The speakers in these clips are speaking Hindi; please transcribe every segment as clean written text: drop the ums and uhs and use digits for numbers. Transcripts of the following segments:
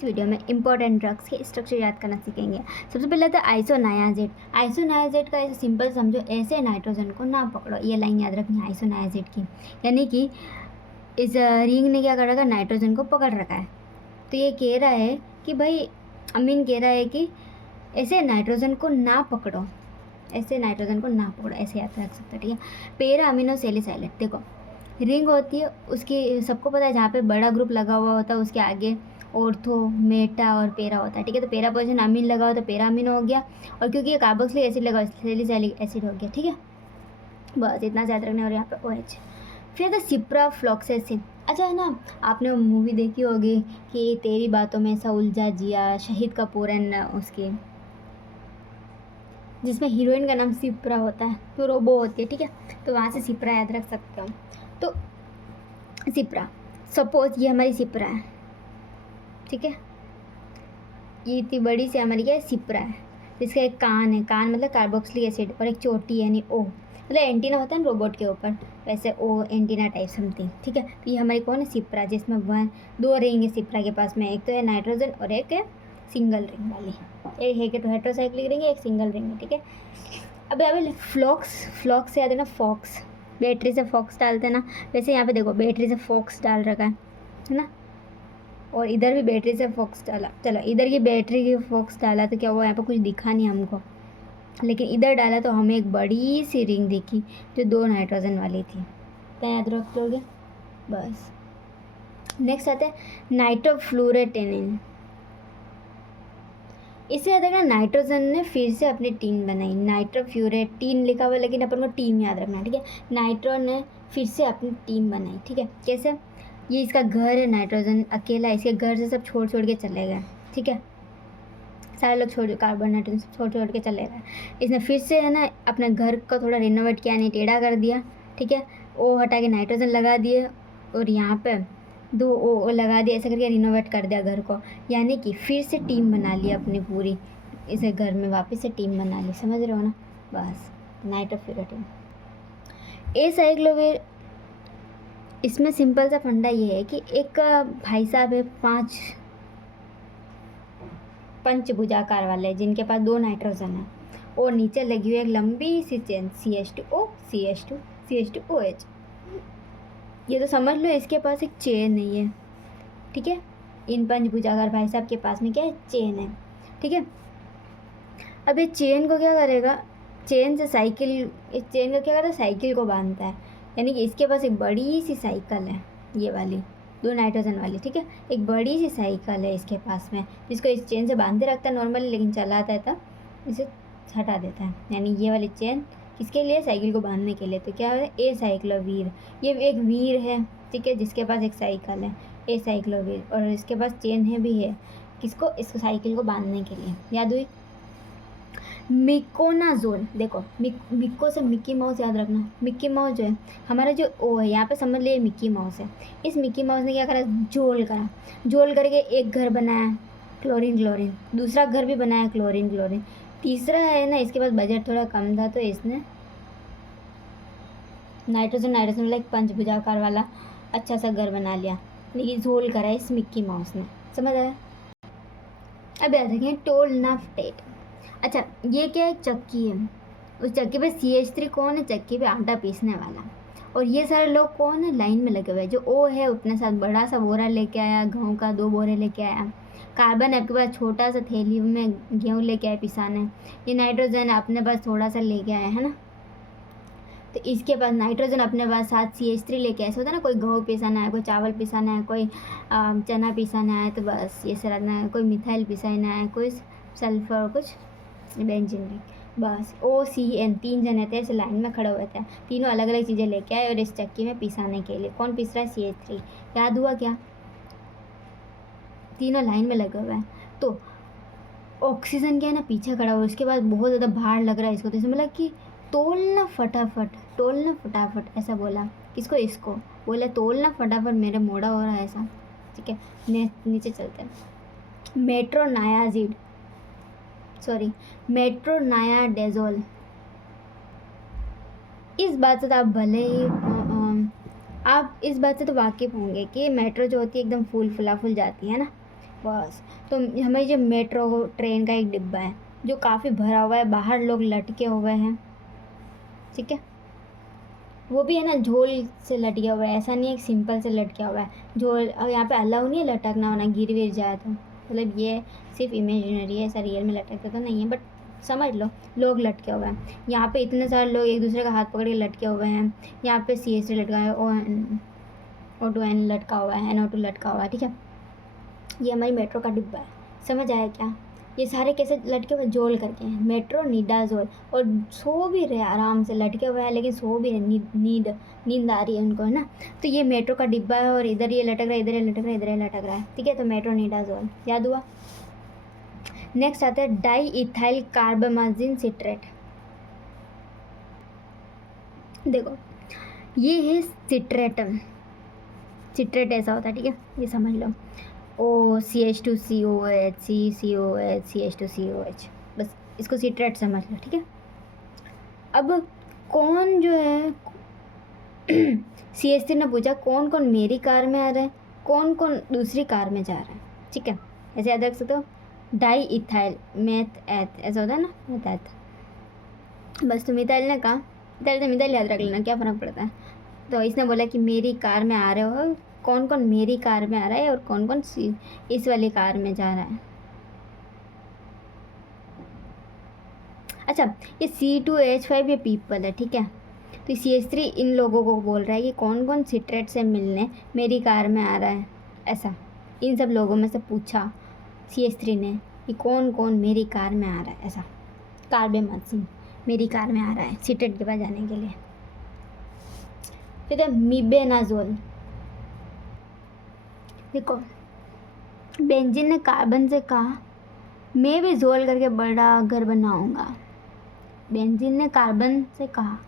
इस वीडियो में इंपॉर्टेंट ड्रग्स के स्ट्रक्चर याद करना सीखेंगे। सबसे पहले तो आइसोनायाजेड। आइसोनायाजेड का ऐसे सिंपल समझो, ऐसे नाइट्रोजन को ना पकड़ो, ये लाइन याद रखनी है आइसोनायाजेड की। यानी कि इस रिंग ने क्या कर रखा है, नाइट्रोजन को पकड़ रखा है। तो ये कह रहा है कि भाई अमीन कह रहा है कि ऐसे नाइट्रोजन को ना पकड़ो, ऐसे नाइट्रोजन को ना पकड़ो, ऐसे याद रख सकते हैं, ठीक है। पैरा अमीनो सैलिसाइलेट, देखो रिंग होती है उसकी, सबको पता है जहाँ पे बड़ा ग्रुप लगा हुआ होता है उसके आगे ऑर्थो, मेटा और पेरा होता है, ठीक है। तो पेरा पोजीशन अमीन लगा हो तो पेरा अमीन हो गया, और क्योंकि ये कार्बोक्सिलिक एसिड लगा सैलिसाइलिक एसिड हो गया, ठीक है। बस इतना याद रखना। और यहाँ पे OH। फिर तो सिप्राफ्लॉक्सेसिन। अच्छा है ना, आपने वो मूवी देखी होगी कि तेरी बातों में ऐसा उलझा जिया, शहीद कपूर एंड उसकी, जिसमें हीरोइन का नाम सिप्रा होता है, तो रोबो होती है, ठीक है। तो वहाँ से सिप्रा याद रख सकते हो। तो सिप्रा, सपोज ये हमारी सिप्रा है, ठीक है। ये इतनी बड़ी सी हमारी क्या है, सिप्रा है, जिसका एक कान है, कान मतलब कार्बोक्सिलिक एसिड, और एक चोटी है यानी O, मतलब एंटीना होता है ना रोबोट के ऊपर, वैसे O एंटीना टाइप समथिंग, ठीक है। तो ये हमारी कौन है, सिप्रा, जिसमें दो रिंग है सिप्रा के पास में, एक तो है नाइट्रोजन और एक है सिंगल रिंग वाली, एक है तो हेट्रोसाइक्लिक रिंग है, एक सिंगल रिंग है, ठीक है। अब फ्लॉक्स से याद है ना, फॉक्स, बैटरी से फॉक्स डालते हैं ना, वैसे यहाँ पे देखो बैटरी से फॉक्स डाल रखा है ना, और इधर भी बैटरी से फॉक्स डाला। चलो इधर की बैटरी की फॉक्स डाला तो क्या हुआ, यहाँ पे कुछ दिखा नहीं हमको, लेकिन इधर डाला तो हमें एक बड़ी सी रिंग दिखी जो 2 नाइट्रोजन वाली थी। क्या याद रख लोगे, बस। नेक्स्ट आता है नाइट्रोफ्लोरेटेनिन। इसे याद रखना, नाइट्रोजन ने फिर से अपनी टीम बनाई, नाइट्रोफ्यूरेटीन लिखा हुआ है लेकिन अपन को टीम याद रखना, ठीक है। नाइट्रो ने फिर से अपनी टीम बनाई, ठीक है। कैसे, ये इसका घर है, नाइट्रोजन अकेला, इसके घर से सब छोड़ छोड़ के चले गए, ठीक है। सारे लोग छोड़, कार्बन नाइट्रोजन सब छोड़ छोड़ के चले गए। इसने फिर से है ना अपने घर को थोड़ा रिनोवेट किया, नहीं टेढ़ा कर दिया, ठीक है। ओ हटा के नाइट्रोजन लगा दिए, और यहाँ पे 2 ओ लगा दिया, ऐसा करके रिनोवेट कर दिया घर को, यानी कि फिर से टीम बना ली अपनी पूरी, इसे घर में वापस से टीम बना ली, समझ रहे हो ना, बस। नाइट्रोफ्यूरेटिन, ए साइक्लोवेर। इसमें सिंपल सा फंडा ये है कि एक भाई साहब है, 5 पंचभुजाकार वाले, जिनके पास 2 नाइट्रोजन है, और नीचे लगी हुई एक लंबी सी चेन CH2O CH2 CH2OH। ये तो समझ लो इसके पास एक चेन नहीं है, ठीक है। इन पंचभुजाकार भाई साहब के पास में क्या है, चेन है, ठीक है। अब ये चेन को क्या करेगा, चेन से साइकिल, इस चेन को क्या करता है, साइकिल को बांधता है, यानी कि इसके पास एक बड़ी सी साइकिल है, ये वाली 2 नाइट्रोजन वाली, ठीक है। एक बड़ी सी साइकिल है इसके पास में, जिसको इस चेन से बांधे रखता है नॉर्मली, लेकिन चलाता है तब इसे हटा देता है, यानी ये वाली चेन किसके लिए, साइकिल को बांधने के लिए। तो क्या है, ए साइक्लोवीर, ये एक वीर है, ठीक है, जिसके पास एक साइकिल है, ए साइक्लोवीर, और इसके पास चेन है भी है, किसको, इसको साइकिल को बांधने के लिए। याद हुई। मिकोनाजोल, देखो मिको से मिक्की माउस याद रखना, मिक्की माउस जो है हमारा जो ओ है, यहाँ पे समझ लिए मिक्की माउस है। इस मिक्की माउस ने क्या करा, जोल करा, जोल करके एक घर बनाया क्लोरीन क्लोरीन, दूसरा घर भी बनाया क्लोरीन क्लोरीन, तीसरा है ना इसके पास बजट थोड़ा कम था तो इसने नाइट्रोजन वाला एक पंचभुजाकार वाला अच्छा सा घर बना लिया, लेकिन जोल करा इस मिक्की माउस ने, समझ आया। अब याद रखें टोलनाफ्टेट। अच्छा ये क्या, एक चक्की है, उस चक्की पे CH3 कौन है, चक्की पे आटा पीसने वाला, और ये सारे लोग कौन है, लाइन में लगे हुए हैं। जो O है अपने साथ बड़ा सा बोरा लेके आया, गेहूँ का 2 बोरे लेके आया, कार्बन आपके पास छोटा सा थैली में गेहूँ लेके आया पिसाने, ये नाइट्रोजन अपने पास थोड़ा सा लेके आया है ना, तो इसके पास नाइट्रोजन अपने पास साथ CH3 लेके ऐसा होता है ना, कोई गेहूँ पिसाना है, कोई चावल पिसाना है, कोई चना पिसाना है, तो बस ये सराना है, कोई मिथाइल पिसाना है, कोई सल्फर, कुछ बेंजीन रिंग, बस OCN। 3 जने थे ऐसे लाइन में खड़े हुए थे, तीनों अलग अलग चीज़ें लेके आए और इस चक्की में पिसाने के लिए। कौन पिस रहा है, CH3। याद हुआ क्या, तीनों लाइन में लगे हुए हैं। तो ऑक्सीजन क्या है ना पीछे खड़ा हुआ, उसके बाद बहुत ज़्यादा भार लग रहा है इसको, तो इसमें मतलब कि तोलना फटाफट ऐसा बोला, किसको, इसको बोला तोलना फटाफट, मेरे मोड़ा हो रहा है ऐसा, ठीक है। नीचे चलते हैं। मेट्रोनायाडेजोल। इस बात से तो आप भले ही आप इस बात से तो वाकिफ़ होंगे कि मेट्रो जो होती है एकदम फूल जाती है ना, बस। तो हमारी जो मेट्रो ट्रेन का एक डिब्बा है जो काफ़ी भरा हुआ है, बाहर लोग लटके हुए हैं, ठीक है। वो भी है ना झोल से लटका हुआ है, ऐसा नहीं है कि सिंपल से लटका हुआ है झोल। यहाँ पे अलाउ नहीं है लटकना वरना गिर विर जाए तो, मतलब ये सिर्फ इमेजिनरी है, ऐसा रियल में लटकता तो नहीं है, बट समझ लो लोग लटके हुए हैं। यहाँ पे इतने सारे लोग एक दूसरे का हाथ पकड़ के लटके हुए हैं। यहाँ पे CH लटका है, O2N लटका हुआ है, NO2 लटका हुआ है, ठीक है। ये हमारी मेट्रो का डिब्बा है, समझ आया क्या। ये सारे कैसे लटके हुए जोल करके हैं, मेट्रो निडाजोल। और सो भी रहे आराम से, लटके हुए हैं लेकिन सो भी रहे, नींद आ रही है उनको, है ना। तो ये मेट्रो का डिब्बा है और इधर ये लटक रहा है, इधर ये लटक रहा है, इधर ये लटक रहा है, ठीक है। तो मेट्रो निडाजोल याद हुआ। नेक्स्ट आता है डाई इथाइल कार्बामाजिन सिट्रेट। देखो ये है सिट्रेटम, सिट्रेट ऐसा होता है, ठीक है, ये समझ लो। CH2COH CCOH CH2COH, बस इसको सिट्रेट समझ लो, ठीक है। अब कौन जो है CH3 ने पूछा कौन कौन मेरी कार में आ रहा है, कौन कौन दूसरी कार में जा रहा है, ठीक है। ऐसे याद रख सकते हो, डाई इथाइल मेथ एथ ऐसा होता है ना, मेथ एथ। बस तो मिथाइल ने कहा, मिथाइल याद रख लेना, क्या फ़र्क पड़ता है। तो इसने बोला कि मेरी कार में आ रहे हो, कौन कौन मेरी कार में आ रहा है और कौन कौन इस वाली कार में जा रहा है। अच्छा, ये C2H5 ये पीपल है, ठीक है। तो CH3 इन लोगों को बोल रहा है कि कौन कौन सिट्रेट से मिलने मेरी कार में आ रहा है, ऐसा इन सब लोगों में से पूछा CH3 ने कि कौन कौन मेरी कार में आ रहा है, ऐसा कार्बामाजिन मेरी कार में आ रहा है सिट्रेट के पास जाने के लिए। फिर है मीबेनाजोल। देखो बेंजीन ने कार्बन से कहा मैं भी जोल करके बड़ा घर बनाऊंगा। बेंजीन ने कार्बन से कहा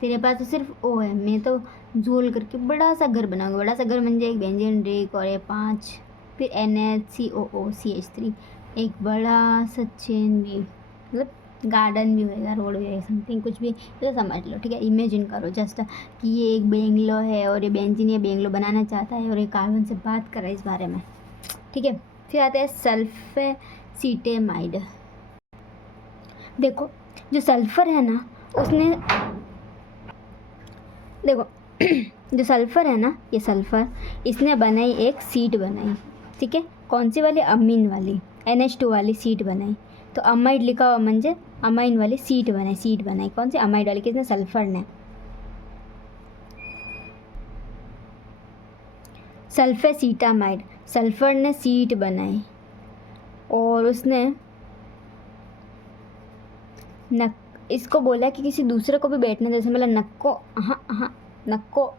तेरे पास तो सिर्फ O है, मैं तो जोल करके बड़ा सा घर बनाऊंगा। बड़ा सा घर म्हणजे एक बेंजीन रिंग और ये 5, फिर NH2COO CH3, एक बड़ा सा चेन भी, मतलब गार्डन भी होएगा, रोड भी होएगा, समथिंग कुछ भी तो समझ लो, ठीक है। इमेजिन करो जस्ट कि ये एक बेंगलो है और ये बेंजीन ये बेंगलो बनाना चाहता है और ये कार्बन से बात कर रहा है इस बारे में, ठीक है। फिर आते हैं सल्फेसिटेमाइड। देखो जो सल्फ़र है ना उसने, देखो जो सल्फ़र है ना, ये सल्फ़र इसने बनाई एक सीट बनाई, ठीक है। कौन सी वाली, अमीन वाली, NH2 वाली सीट बनाई। तो अमाइड लिखा हुआ म्हणजे अमाइन वाली सीट बनाई, कौन सी, अमाइड वाली, किसने, सल्फ़र ने। सल्फेसिटामाइड, सल्फ़र ने सीट बनाई और उसने इसको बोला कि किसी दूसरे को भी बैठने दे, मतलब नक्को, हाँ नक्को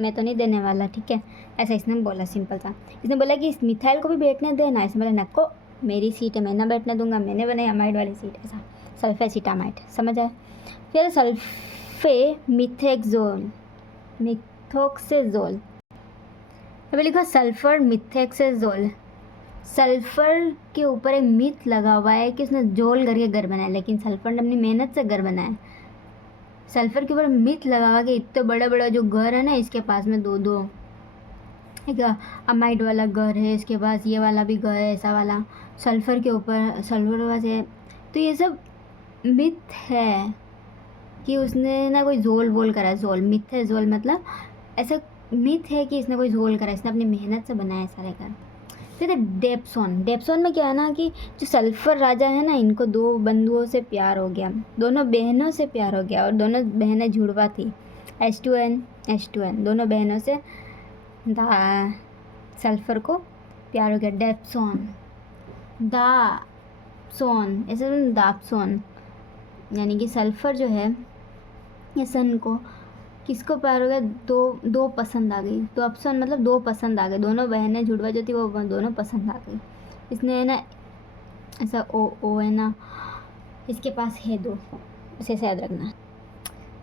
मैं तो नहीं देने वाला, ठीक है, ऐसा इसने बोला, सिंपल सा। इसने बोला कि इस मिथाइल को भी बैठने देना, इसने बोला नक्को मेरी सीट है, मैं ना बैठने दूंगा, मैंने बनाई अमाइड वाली सीट, ऐसा सल्फेसिटामाइड, समझ आए। फिर सल्फेमिथेक्सोल, मिथोक्सेजोल, अभी लिखो सल्फ़र मिथेक्सेजोल। सल्फ़र के ऊपर एक मिथ लगा हुआ है कि उसने जोल करके घर बनाया, लेकिन सल्फ़र ने अपनी मेहनत से घर बनाया। सल्फ़र के ऊपर मिथ लगा हुआ कि इतने बड़ा बड़ा जो घर है ना इसके पास में दो एक अमाइड वाला घर है, इसके पास ये वाला भी घर है, ऐसा वाला सल्फ़र के ऊपर, सल्फ़र के पास है। तो ये सब मिथ है कि उसने ना कोई जोल बोल करा, जोल मिथ है, जोल मतलब ऐसा मिथ है कि इसने कोई जोल करा, इसने अपनी मेहनत से बनाया सारे घर। फिर डेप्सोन, डेप्सोन में क्या है ना कि जो सल्फ़र राजा है ना, इनको दो बंधुओं से प्यार हो गया, दोनों बहनों से प्यार हो गया, और दोनों बहनें जुड़वा थी, H2N, दोनों बहनों से सल्फ़र को प्यार हो गया। डेप्सोन, दाप्सोन, ऐसे दाप्सोन, यानी कि सल्फ़र जो है ये सन को किसको प्यार हो गया, दो पसंद आ गई, तो ऑप्शन मतलब दो पसंद आ गए, दोनों बहनें जुड़वा जो थी वो दोनों पसंद आ गई। इसने है ना ऐसा ओ है ना, इसके पास है दो, इसे याद रखना।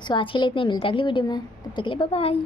सो आज के लिए इतने, मिलता है अगली वीडियो में, तब तक के लिए बाय बाय।